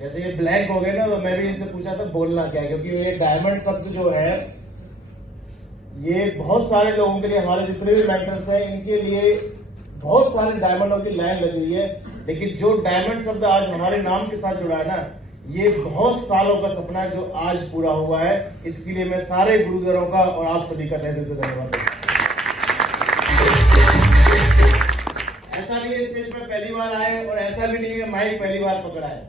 जैसे ये ब्लैंक हो गए ना, तो मैं भी इनसे पूछा था बोलना क्या है, क्योंकि ये डायमंड शब्द जो है ये बहुत सारे लोगों के लिए, हमारे जितने भी मेंटर्स हैं इनके लिए बहुत सारे डायमंडों की लाइन लगी हुई है। लेकिन जो डायमंड शब्द आज हमारे नाम के साथ जुड़ा है ना, ये बहुत सालों का सपना है जो आज पूरा हुआ है। इसके लिए मैं सारे गुरुजनों का और आप सभी का तहे दिल से धन्यवाद देता हूं। ऐसा नहीं है स्टेज पे पहली बार आए और ऐसा भी नहीं है माइक पहली बार पकड़ा है,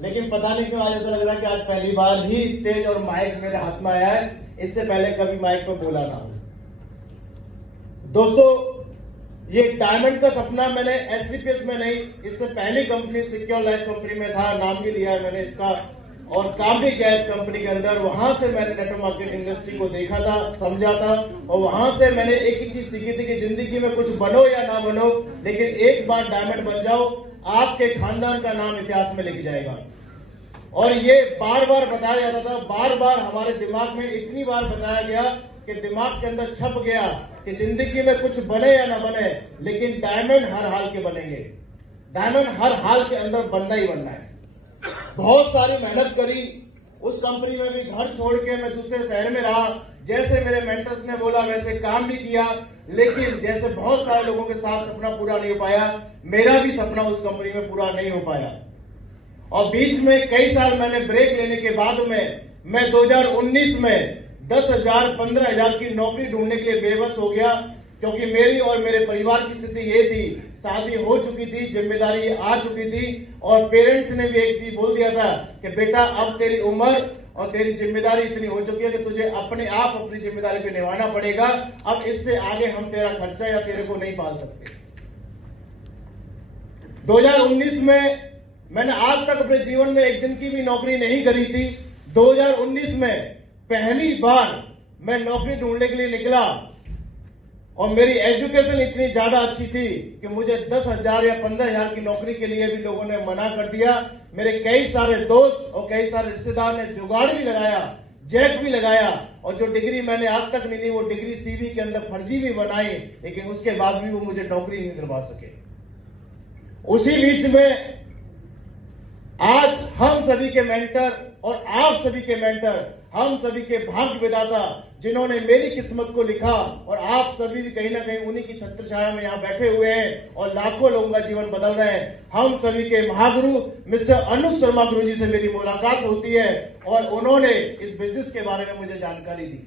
लेकिन पता नहीं क्यों आज ऐसा लग रहा है कि आज पहली बार ही स्टेज और माइक मेरे हाथ में आया है। इससे पहले कभी माइक पे बोला ना हो। दोस्तों, ये डायमंड का सपना मैंने एससीपीएस में नहीं, इससे पहली कंपनी सिक्योर लाइफ कंपनी में था, नाम भी लिया है मैंने इसका और काम भी किया इस कंपनी के अंदर। वहां से मैंने नेटवर्क मार्केटिंग इंडस्ट्री को देखा था, समझा था और वहां से मैंने एक ही चीज सीखी थी कि जिंदगी में कुछ बनो या ना बनो, लेकिन एक बार डायमंड बन जाओ, आपके खानदान का नाम इतिहास में लिख जाएगा। और ये बार बार बताया जाता था, बार बार हमारे दिमाग में इतनी बार बताया गया कि दिमाग के अंदर छप गया कि जिंदगी में कुछ बने या ना बने, लेकिन डायमंड हर हाल के बनेंगे। डायमंड हर हाल के अंदर बनना ही बनना है। बहुत सारी मेहनत करी, उस कंपनी में भी घर छोड़ के मैं दूसरे शहर में रहा, जैसे मेरे मेंटर्स ने बोला वैसे काम भी किया, लेकिन जैसे बहुत सारे लोगों के साथ सपना पूरा नहीं हो पाया, मेरा भी सपना उस कंपनी में पूरा नहीं हो पाया। और बीच में कई साल मैंने ब्रेक लेने के बाद में मैं 2019 में 10,000 15,000 की नौकरी ढूंढने के लिए बेबस हो गया, क्योंकि मेरी और मेरे परिवार की स्थिति ये थी, शादी हो चुकी थी, जिम्मेदारी आ चुकी थी और पेरेंट्स ने भी एक चीज बोल दिया था कि बेटा अब तेरी उम्र और तेरी जिम्मेदारी इतनी हो चुकी है कि तुझे अपने आप अपनी जिम्मेदारी पे निभाना पड़ेगा। अब इससे आगे हम तेरा खर्चा या तेरे को नहीं पाल सकते। 2019 में मैंने आज तक अपने जीवन में एक दिन की भी नौकरी नहीं करी थी। 2019 में पहली बार मैं नौकरी ढूंढने के लिए निकला और मेरी एजुकेशन इतनी ज्यादा अच्छी थी कि मुझे 10,000 या 15,000 की नौकरी के लिए भी लोगों ने मना कर दिया। मेरे कई सारे दोस्त और कई सारे रिश्तेदार ने जुगाड़ भी लगाया, जैक भी लगाया और जो डिग्री मैंने आज तक नहीं ली वो डिग्री सीवी के अंदर फर्जी भी बनाई, लेकिन उसके बाद भी वो मुझे नौकरी नहीं दिलवा सके। उसी बीच में आज हम सभी के मेंटर और आप सभी के मेंटर, हम सभी के भाग्य विधाता जिन्होंने मेरी किस्मत को लिखा और आप सभी भी कहीं ना कहीं उन्हीं की छत्र छाया में यहाँ बैठे हुए हैं और लाखों लोगों का जीवन बदल रहे हैं। हम सभी के महागुरु मिस्टर अनुज शर्मा गुरु जी से मेरी मुलाकात होती है और उन्होंने इस बिजनेस के बारे में मुझे जानकारी दी।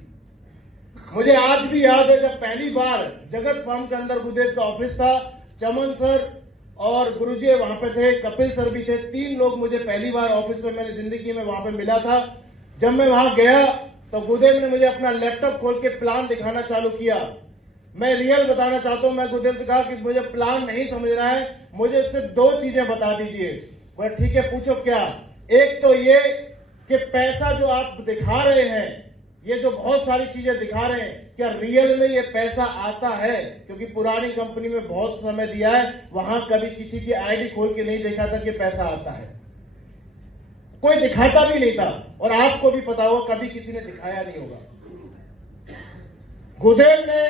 मुझे आज भी याद है जब पहली बार जगत फार्म के अंदर गुरुदेव का ऑफिस था, चमन सर और गुरुजी वहां पे थे, कपिल सर भी थे, 3 लोग मुझे पहली बार ऑफिस में मैंने जिंदगी में वहां पे मिला था। जब मैं वहां गया तो गुरुदेव ने मुझे अपना लैपटॉप खोल के प्लान दिखाना चालू किया। मैं रियल बताना चाहता हूं, मैं गुरुदेव से कहा कि मुझे प्लान नहीं समझ रहा है, मुझे सिर्फ 2 चीजें बता दीजिए। बोले ठीक है पूछो क्या। एक तो ये कि पैसा जो आप दिखा रहे हैं, ये जो बहुत सारी चीजें दिखा रहे हैं, क्या रियल में ये पैसा आता है? क्योंकि पुरानी कंपनी में बहुत समय दिया है, वहां कभी किसी की आईडी खोल के नहीं देखा था कि पैसा आता है, कोई दिखाता भी नहीं था और आपको भी पता होगा कभी किसी ने दिखाया नहीं होगा। गुरुदेव ने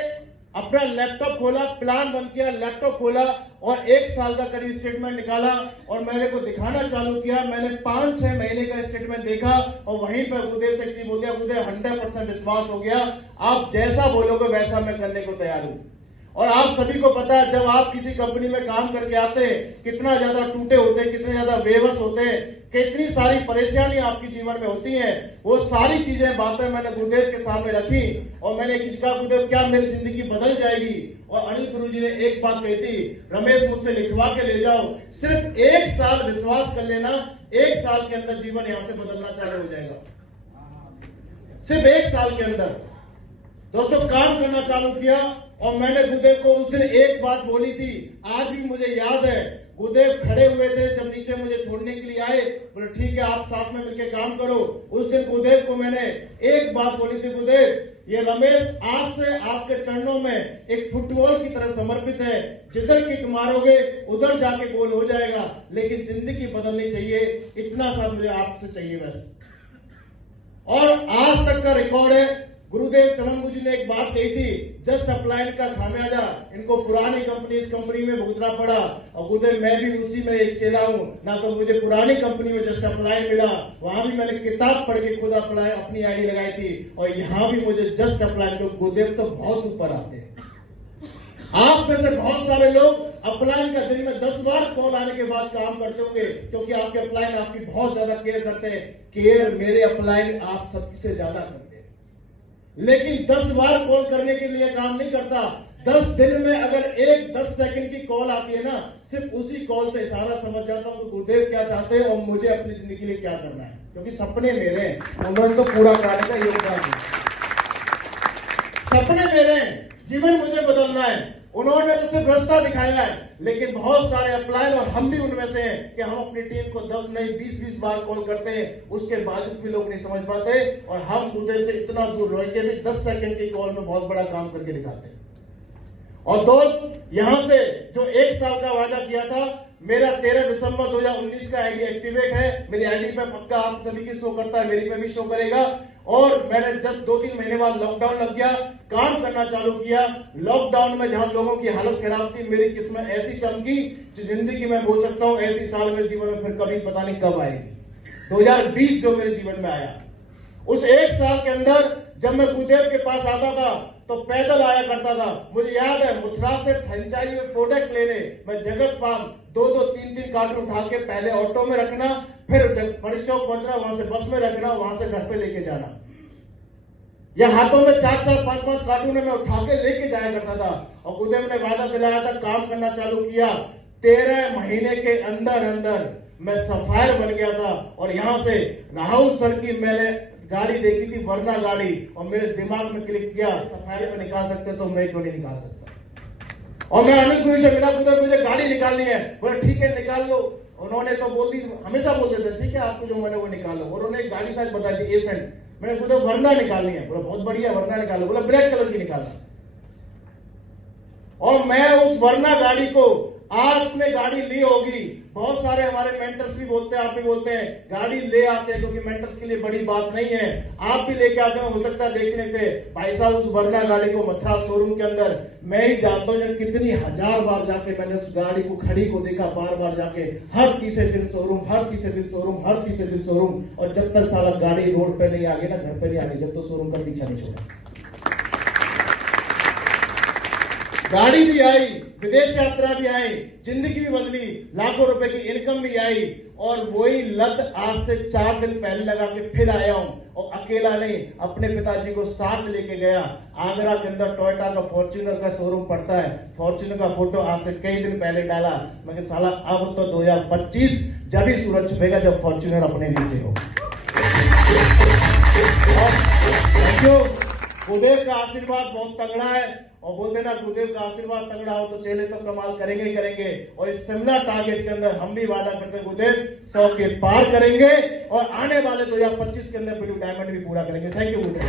अपना लैपटॉप खोला, प्लान बंद किया, लैपटॉप खोला और 1 साल का करीब स्टेटमेंट निकाला और मेरे को दिखाना चालू किया। मैंने 5-6 महीने का स्टेटमेंट देखा और वहीं पर गुरुदेव से एक चीज बोल दिया, गुरुदेव 100% विश्वास हो गया, आप जैसा बोलोगे वैसा मैं करने को तैयार हूं। और आप सभी को पता है जब आप किसी कंपनी में काम करके आते हैं कितना ज्यादा टूटे होते हैं, कितने ज्यादा बेबस होते हैं, कितनी सारी परेशानी आपके जीवन में होती है। वो सारी चीजें बातें मैंने गुरुदेव के सामने रखी और मैंने किसी कहा गुरुदेव क्या मेरी जिंदगी बदल जाएगी? और अनिल गुरु जी ने एक बात कही थी, रमेश मुझसे लिखवा के ले जाओ, सिर्फ 1 साल विश्वास कर लेना, 1 साल के अंदर जीवन यहां से बदलना चालू हो जाएगा। सिर्फ 1 साल के अंदर दोस्तों काम करना चालू किया और मैंने गुरुदेव को उस दिन एक बात बोली थी, आज भी मुझे याद है। गुरुदेव खड़े हुए थे जब नीचे मुझे छोड़ने के लिए आए, बोले ठीक है आप साथ में मिलकर काम करो। उस दिन गुरुदेव को मैंने एक बात बोली थी, गुरुदेव ये रमेश आज से आपके चरणों में एक फुटबॉल की तरह समर्पित है, जिधर किक मारोगे उधर जाके गोल हो जाएगा, लेकिन जिंदगी बदलनी चाहिए, इतना सा मुझे आपसे चाहिए बस। और आज तक का रिकॉर्ड है गुरुदेव चमनमु जी ने एक बात कही थी, जस्ट अपलाइन का खामियाजा इनको पुरानी कंपनी इस कंपनी में भुगतना पड़ा। और गुरुदेव मैं भी उसी में एक चेला हूं, ना तो मुझे पुरानी कंपनी में जस्ट अपलाइन मिला, वहां भी मैंने किताब पढ़ के खुद अपलाइन अपनी आईडी लगाई थी, और यहाँ भी मुझे जस्ट अपलाइन। तो गुरुदेव तो बहुत ऊपर आते हैं। आप में से बहुत सारे लोग अपलाइन का दिन में 10 बार कॉल आने के बाद काम करते होंगे, क्योंकि आपके अपलाइन आपकी बहुत ज्यादा केयर करते हैं। केयर मेरे अपलाइन आप सबसे ज्यादा करते हैं, लेकिन 10 बार कॉल करने के लिए काम नहीं करता। 10 दिन में अगर एक 10 सेकंड की कॉल आती है ना, सिर्फ उसी कॉल से इशारा समझ जाता हूं कि गुरुदेव क्या चाहते हैं और मुझे अपनी जिंदगी के लिए क्या करना है, क्योंकि सपने मेरे हैं, उन्होंने तो पूरा करने का योगदान दिया। सपने मेरे हैं, जीवन मुझे बदलना है, उन्होंने तो सिर्फ रास्ता दिखाया है। लेकिन बहुत सारे अपलाइन, और हम भी उनमें से हैं, कि हम अपनी टीम को 10 नहीं 20-20 बार कॉल करते हैं, उसके बावजूद भी लोग नहीं समझ पाते, और हम गुरुदेव से इतना दूर रह के भी 10 सेकंड की कॉल में बहुत बड़ा काम करके दिखाते हैं। और दोस्त, यहां से जो 1 साल का वादा किया था, मेरा 13 दिसंबर 2019 का आईडी एक्टिवेट है। मेरी आईडी पे पक्का आप सभी की शो करता है, मेरी पे भी शो करेगा। और मैंने जब 2-3 महीने बाद लॉकडाउन लग गया, काम करना चालू किया। लॉकडाउन में जहां लोगों की हालत खराब थी, मेरी किस्मत ऐसी चमकी जो जिंदगी में बोल सकता हूं ऐसी साल मेरे जीवन में फिर कभी पता नहीं कब आएगी। 2020 जो मेरे जीवन में आया, उस 1 साल के अंदर जब मैं गुरुदेव के पास आता था तो पैदल आया करता था। मुझे याद है, मथुरा से फ्रेंचाइजी में प्रोडक्ट लेने मैं जगत फार्म 2-2, 3-3 कार्टून उठा के पहले ऑटो में रखना, फिर बड़ी चौक पहुंचना, वहां से बस में रखना, वहां से घर पे लेके जाना। या हाथों में 4-4, 5-5 कार्टून मैं उठा के लेके जाया करता था। और गुरुदेव ने वादा दिलाया था, काम करना चालू किया। 13 महीने के अंदर अंदर मैं सफायर बन गया था। और यहां से राहुल सर की मैंने गाड़ी देखी थी, वरना गाड़ी, और मेरे दिमाग में क्लिक किया, सफारी में निकाल सकते तो मैं क्यों नहीं निकाल सकता। और मैं अनिल गुरु से मिला, तो मुझे गाड़ी निकालनी है। बोला ठीक है निकाल लो। उन्होंने तो बोलती, हमेशा बोलते थे ठीक है आपको जो मैंने वो निकाल लो। और उन्होंने एक गाड़ी शायद बताई थी एसेंट, मैंने खुद वरना निकालनी है। बोला बहुत बढ़िया, वरना निकालो। बोला ब्लैक कलर की निकालना। और मैं उस वरना गाड़ी को, आपने गाड़ी ली होगी, बहुत सारे हमारे मेंटर्स भी बोलते हैं, आप भी बोलते हैं, गाड़ी ले आते हैं, क्योंकि मेंटर्स के लिए बड़ी बात नहीं है। आप भी लेके आते हो सकता है देखने थे। भाई साहब उस वरना गाड़ी को मथुरा शोरूम के अंदर मैं ही जानता हूं कितनी 1000 बार जाके मैंने उस गाड़ी को खड़ी को देखा, बार बार जाके, हर तीसरे दिन शोरूम, हर तीसरे दिन शोरूम, हर तीसरे दिन शोरूम। और जब तक साला गाड़ी रोड पे नहीं आ गई ना, घर पे नहीं आ गई, जब तो शोरूम का पीछा नहीं छोड़ा। गाड़ी भी आई, विदेश यात्रा भी आई, जिंदगी भी बदली, लाखों रुपए की इनकम भी आई। और वही लत आज से 4 दिन पहले लगा के फिर आया हूं। और अकेला नहीं, अपने पिताजी को साथ लेके गया। आगरा के अंदर टोयोटा का फॉर्च्यूनर का शोरूम पड़ता है, फॉर्च्यूनर का फोटो आज से कई दिन पहले डाला। मैं साला अब तो 2025 जब ही सूरज छुपेगा जब फॉर्च्यूनर अपने नीचे हो। Thank you. गुरुदेव का आशीर्वाद बहुत तगड़ा है। और बोलते ना, गुरुदेव का आशीर्वाद तगड़ा हो तो चेले तो कमाल करेंगे ही करेंगे। और इस शिमला टारगेट के अंदर हम भी वादा करते हैं, गुरुदेव 100 के पार करेंगे, और आने वाले 2025 के अंदर ब्लू डायमंड भी पूरा करेंगे। Thank you Gurudev.